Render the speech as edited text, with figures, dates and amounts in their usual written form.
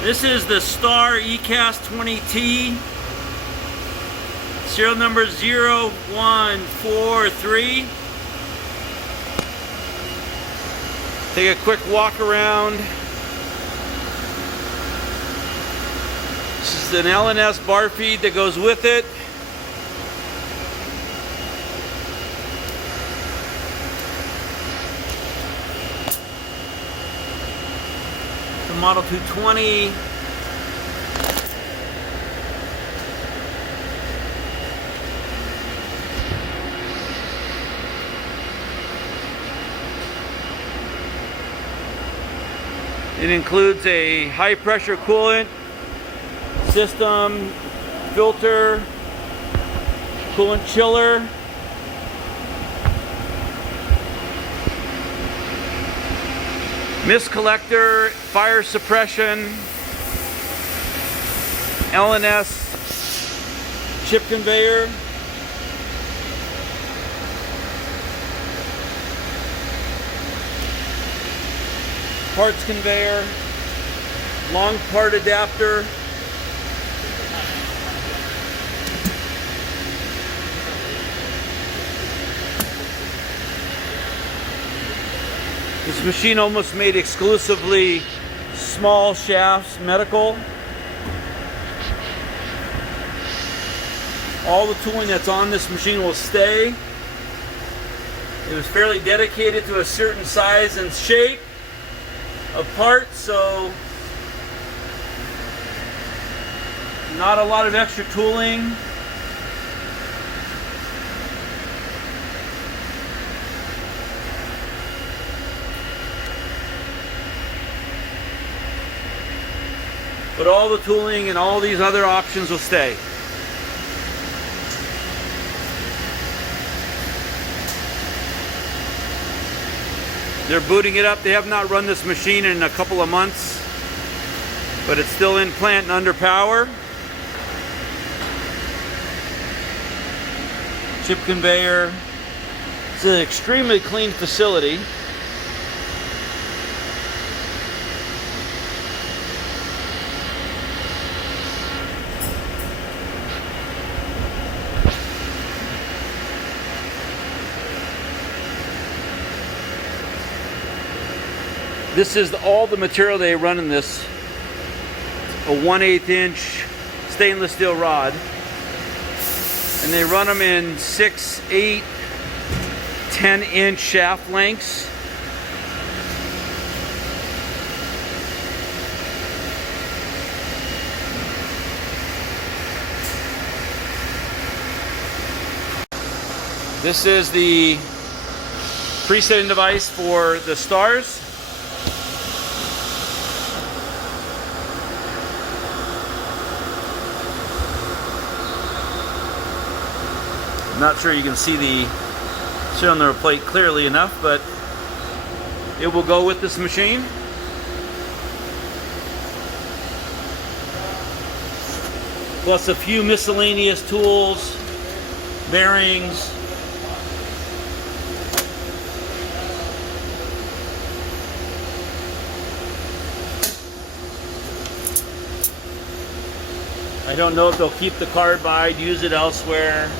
This is the Star Ecas 20T, serial number 0143. Take a quick walk around. This is an LNS bar feed that goes with it. The Model 220. It includes a high pressure coolant system, filter, coolant chiller, mist collector, fire suppression, LNS chip conveyor, parts conveyor, long part adapter, this machine almost made exclusively small shafts, medical. All the tooling that's on this machine will stay. It was fairly dedicated to a certain size and shape of parts, so not a lot of extra tooling. But all the tooling and all these other options will stay. They're booting it up. They have not run this machine in a couple of months, but it's still in plant and under power. Chip conveyor. It's an extremely clean facility. This is all the material they run in this. A 1/8 inch stainless steel rod. And they run them in 6, 8, 10 inch shaft lengths. This is the presetting device for the stars. I'm not sure you can see the serial number plate clearly enough, but it will go with this machine. Plus a few miscellaneous tools, bearings, I don't know if they'll keep the carbide, use it elsewhere.